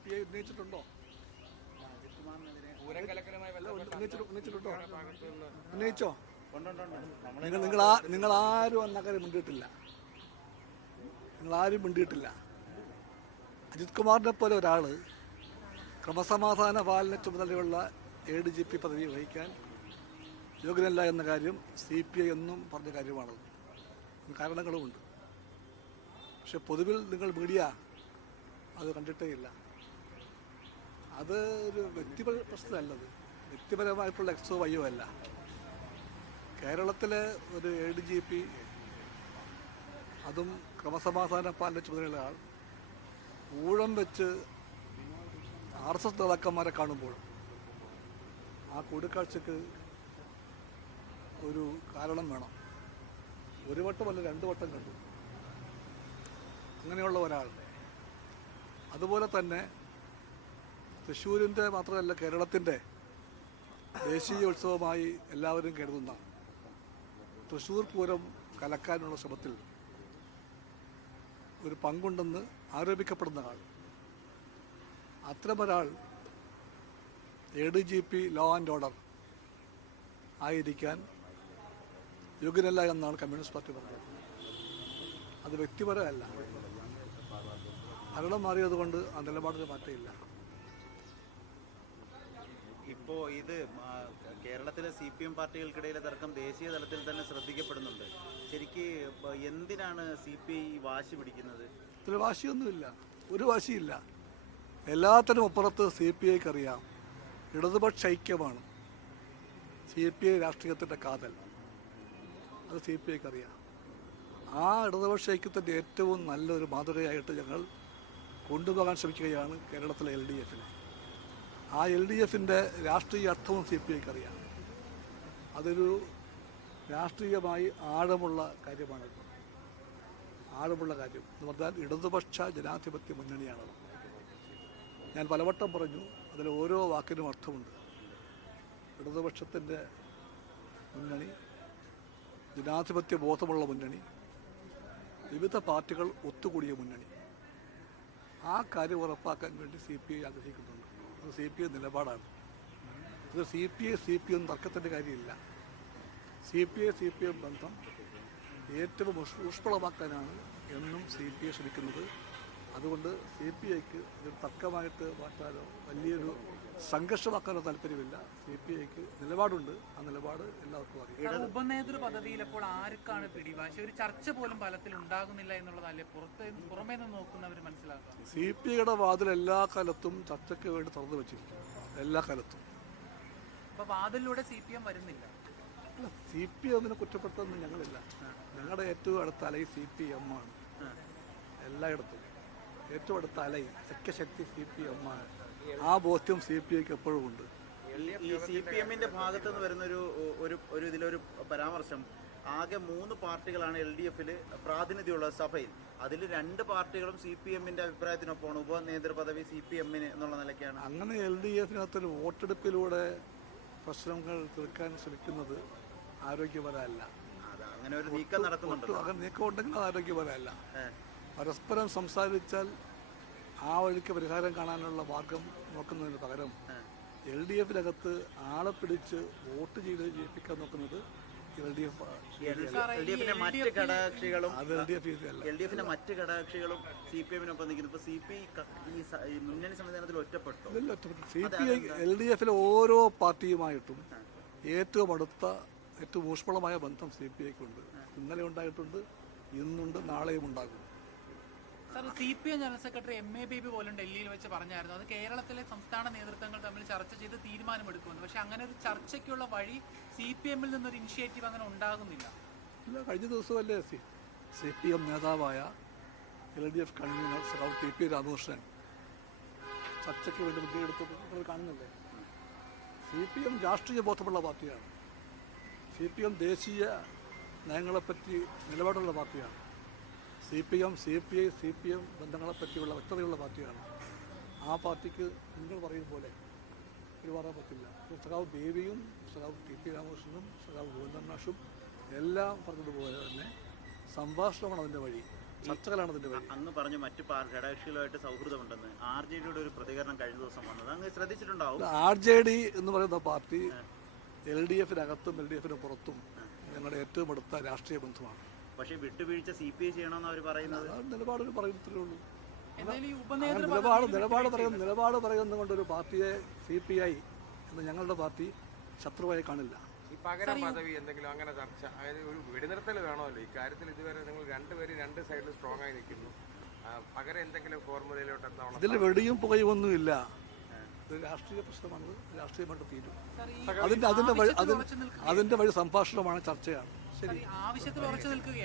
CPI ഉന്നയിച്ചിട്ടുണ്ടോ? ഉന്നയിച്ചോ? നിങ്ങളാരും അന്നക്കാര്യം മിണ്ടിയിട്ടില്ല. നിങ്ങളാരും മിണ്ടിയിട്ടില്ല. അജിത് കുമാറിനെ പോലെ ഒരാൾ ക്രമസമാധാന പാലന ചുമതലയുള്ള ADGP പദവി വഹിക്കാൻ യോഗ്യനല്ല എന്ന കാര്യം CPI എന്നും പറഞ്ഞ കാര്യമാണത്. കാരണങ്ങളുമുണ്ട്. പക്ഷെ പൊതുവിൽ നിങ്ങൾ മീഡിയ അത് കണ്ടിട്ടേ ഇല്ല. അത് ഒരു വ്യക്തിപര പ്രശ്നമല്ലത്, വ്യക്തിപരമായിട്ടുള്ള എക്സോ വയ്യോ അല്ല. കേരളത്തിലെ ഒരു ADGP, അതും ക്രമസമാധാന പാലന ചുമതലയുള്ള ആൾ, ഊഴം വെച്ച് RSS നേതാക്കന്മാരെ കാണുമ്പോൾ ആ കൂടിക്കാഴ്ചക്ക് ഒരു കാരണം വേണം. ഒരു വട്ടമല്ല, 2 വട്ടം കണ്ടു അങ്ങനെയുള്ള ഒരാൾ. അതുപോലെ തന്നെ തൃശ്ശൂരിൻ്റെ മാത്രമല്ല കേരളത്തിൻ്റെ ദേശീയ ഉത്സവമായി എല്ലാവരും കരുതുന്ന തൃശ്ശൂർ പൂരം കലക്കാനുള്ള ശ്രമത്തിൽ ഒരു പങ്കുണ്ടെന്ന് ആരോപിക്കപ്പെടുന്ന ആൾ, അത്തരമൊരാൾ ADGP ലോ ആൻഡ് ഓർഡർ ആയിരിക്കാൻ യോഗ്യനല്ല എന്നാണ് കമ്മ്യൂണിസ്റ്റ് പാർട്ടി പറഞ്ഞത്. അത് വ്യക്തിപരമല്ല, ഭരണം മാറിയതുകൊണ്ട് ആ നിലപാടിന് മാറ്റമില്ല. ഇപ്പോൾ ഇത് കേരളത്തിലെ CPM പാർട്ടികൾക്കിടയിലെ തർക്കം ദേശീയ തലത്തിൽ തന്നെ ശ്രദ്ധിക്കപ്പെടുന്നുണ്ട്. ശരിക്ക് എന്തിനാണ് CPI വാശി പിടിക്കുന്നത്? ഇതിൽ വാശിയൊന്നുമില്ല, ഒരു വാശിയില്ല. എല്ലാത്തിനും അപ്പുറത്ത് CPIക്ക് അറിയാം ഇടതുപക്ഷ ഐക്യമാണ് CPI രാഷ്ട്രീയത്തിൻ്റെ കാതൽ. അത് CPIക്ക് അറിയാം. ആ ഇടതുപക്ഷ ഐക്യത്തിൻ്റെ ഏറ്റവും നല്ലൊരു മാതൃകയായിട്ട് ഞങ്ങൾ കൊണ്ടുപോകാൻ ശ്രമിക്കുകയാണ് കേരളത്തിലെ LDFനെ. ആ LDFിൻ്റെ രാഷ്ട്രീയ അർത്ഥവും CPIക്ക് അറിയാം. അതൊരു രാഷ്ട്രീയമായി ആഴമുള്ള കാര്യമാണത്. ആഴമുള്ള കാര്യം എന്ന് പറഞ്ഞാൽ ഇടതുപക്ഷ ജനാധിപത്യ മുന്നണിയാണത്. ഞാൻ പലവട്ടം പറഞ്ഞു, അതിൽ ഓരോ വാക്കിനും അർത്ഥമുണ്ട്. ഇടതുപക്ഷത്തിൻ്റെ മുന്നണി, ജനാധിപത്യ ബോധമുള്ള മുന്നണി, വിവിധ പാർട്ടികൾ ഒത്തുകൂടിയ മുന്നണി. ആ കാര്യം ഉറപ്പാക്കാൻ വേണ്ടി CPI ആഗ്രഹിക്കുന്നുണ്ട്. അത് CPI നിലപാടാണ്. ഇത് CPM തർക്കത്തിൻ്റെ കാര്യമില്ല. CPM ബന്ധം ഏറ്റവും ഊഷ്മളമാക്കാനാണ് എന്നും CPI ശ്രമിക്കുന്നത്. അതുകൊണ്ട് CPIക്ക് ഇത് തർക്കമായിട്ട് മാറ്റാനോ വലിയൊരു സംഘർഷമാക്കാനോ താല്പര്യമില്ല. CPIക്ക് നിലപാടുണ്ട്. ആ നിലപാട് എല്ലാവർക്കും അറിയാം. ഉപനേതൃ പദവിയിൽ അപ്പോൾ ആർക്കാണ് പിടിവാശി? ഒരു ചർച്ച പോലും ഫലത്തിൽ ഉണ്ടാകുന്നില്ല എന്നുള്ളതല്ലേ പുറമേ നിന്ന് നോക്കുന്നവർ മനസ്സിലാക്കുക? CPIയുടെ വാതിൽ എല്ലാ കാലത്തും ചർച്ചയ്ക്ക് വേണ്ടി തുറന്നു വെച്ചിരിക്കും, എല്ലാ കാലത്തും. അപ്പോൾ വാതിലൂടെ CPM വരുന്നില്ല. അല്ല, CPMനെ കുറ്റപ്പെടുത്തുന്നത് ഞങ്ങളില്ല. ഞങ്ങളുടെ ഏറ്റവും അടുത്ത അലൈ CPM ആണ്. എല്ലായിടത്തും ഏറ്റവും അടുത്ത അലൈ സഖ്യശക്തി CPM ആണ്. ആ ബോധ്യം CPIക്ക് എപ്പോഴും ഉണ്ട്. ഈ CPMന്റെ ഭാഗത്ത് നിന്ന് വരുന്ന ഒരു ഇതിലൊരു പരാമർശം, ആകെ 3 പാർട്ടികളാണ് LDFിൽ പ്രാതിനിധ്യമുള്ള സഭയിൽ. അതിൽ 2 പാർട്ടികളും CPMന്റെ അഭിപ്രായത്തിനൊപ്പമാണ് ഉപനേതൃ പദവി CPMന് എന്നുള്ള നിലയ്ക്കാണ്. അങ്ങനെ LDFിനകത്തൊരു വോട്ടെടുപ്പിലൂടെ പ്രശ്നങ്ങൾ തീർക്കാൻ ശ്രമിക്കുന്നത് ആരോഗ്യപരമല്ല. അങ്ങനെ ഒരു നീക്കം നടക്കുന്നുണ്ട്. അങ്ങനെ നീക്കം ഉണ്ടെങ്കിൽ അത് ആരോഗ്യപരമല്ല. പരസ്പരം സംസാരിച്ചാൽ ആ വഴിക്ക് പരിഹാരം കാണാനുള്ള മാർഗം നോക്കുന്നതിന് പകരം LDFിനകത്ത് ആളെ പിടിച്ച് വോട്ട് ചെയ്ത് ജയിപ്പിക്കാൻ നോക്കുന്നത് LDFിന്റെ മറ്റ് ഘടകകക്ഷികളും CPMനൊപ്പം നിൽക്കുന്നു. ഇപ്പോൾ CPI ഈ മുന്നണി സംവിധാനത്തിൽ ഒറ്റപ്പെട്ടു. CPI LDFിലെ ഓരോ പാർട്ടിയുമായിട്ടും ഏറ്റവും അടുത്ത, ഏറ്റവും ഊഷ്മളമായ ബന്ധം CPIക്കുണ്ട്. ഇന്നലെ ഉണ്ടായിട്ടുണ്ട്, ഇന്നുണ്ട്, നാളെയും ഉണ്ടാകും. Sir, CPM general secretary MA baby പോലും ഡൽഹിയിൽ വെച്ച് പറഞ്ഞായിരുന്നു അത് കേരളത്തിലെ സംസ്ഥാന നേതൃത്വങ്ങൾ തമ്മിൽ ചർച്ച ചെയ്ത് തീരുമാനമെടുക്കുമെന്ന്. പക്ഷെ അങ്ങനെ ഒരു ചർച്ചയ്ക്കുള്ള വഴി CPMൽ നിന്നൊരു ഇനിഷ്യേറ്റീവ് അങ്ങനെ ഉണ്ടാകുന്നില്ല. ഇല്ല, കഴിഞ്ഞ ദിവസമല്ലേ CPM നേതാവായ LDF കൺവീനർ സഖാവ് TP രാമകൃഷ്ണൻ ചർച്ചയ്ക്ക് വേണ്ടി മുൻകൈയെടുത്ത് കാണുന്നില്ലേ? CPM രാഷ്ട്രീയ ബോധമുള്ള പാർട്ടിയാണ്. CPM ദേശീയ നയങ്ങളെപ്പറ്റി നിലപാടുള്ള പാർട്ടിയാണ്. CPM CPM ബന്ധങ്ങളെപ്പറ്റിയുള്ള വ്യക്തതയുള്ള പാർട്ടിയാണ്. ആ പാർട്ടിക്ക് നിങ്ങൾ പറയും പോലെ പെരുമാറാൻ പറ്റില്ല. സഖാവ് ബേബിയും സഖാവ് TP രാമകൃഷ്ണനും സഖാവ് ഗോവിന്ദൻ നാഷും എല്ലാം പറഞ്ഞതുപോലെ തന്നെ സംഭാഷണമാണ് അതിൻ്റെ വഴി. ചർച്ചകളാണ് ഇതിൻ്റെ വഴി. അങ്ങ് പറഞ്ഞു മറ്റു ഘടകകക്ഷികളുമായിട്ട് സൗഹൃദമുണ്ടെന്ന്. ആർ ജെ ഡിയുടെ ഒരു പ്രതികരണം കഴിഞ്ഞ ദിവസം വന്നത് അങ്ങ് ശ്രദ്ധിച്ചിട്ടുണ്ടാവും. RJD എന്ന് പറയുന്ന പാർട്ടി LDF-നകത്തും LDF-ന് പുറത്തും ഞങ്ങളുടെ ഏറ്റവും അടുത്ത രാഷ്ട്രീയ ബന്ധമാണ്. പക്ഷേ വിട്ടുവീഴ്ച CPI ചെയ്യണമെന്ന് അവർ പറയുന്നത്. അതാണ് നിലപാട് പറയുന്നതേ ഉള്ളൂ. എന്തായാലും ഈ അങ്ങനെ ഉപനേതൃ നിലപാട് പറയുന്നതുകൊണ്ട് ഒരു പാർട്ടിയെ CPI എന്ന് ഞങ്ങളുടെ പാർട്ടി ശത്രുവായി കാണില്ല. ഈ പകരം പദവി എന്തെങ്കിലും അങ്ങനെ ചർച്ച, അതായത് ഒരു വെടിനിർത്തൽ വേണമല്ലോ ഇക്കാര്യത്തിൽ. ഇതുവരെ നിങ്ങൾ രണ്ടുപേരും രണ്ട് സൈഡിൽ സ്ട്രോങ് ആയി നിൽക്കുന്നു. പകരം എന്തെങ്കിലും ഫോർമുലയിലോട്ട് എത്താവണം. ഇതിൽ വെടിയും പുകയും ഒന്നുമില്ല. ഇത് രാഷ്ട്രീയ പ്രശ്നമാണ്. രാഷ്ട്രീയമായിട്ട് തീരും. അതിന്റെ വഴി സംഭാഷണമാണ്, ചർച്ചയാണ്. ശരി, ആവശ്യത്തിൽ ഉറച്ചു നിൽക്കുകയാണ്.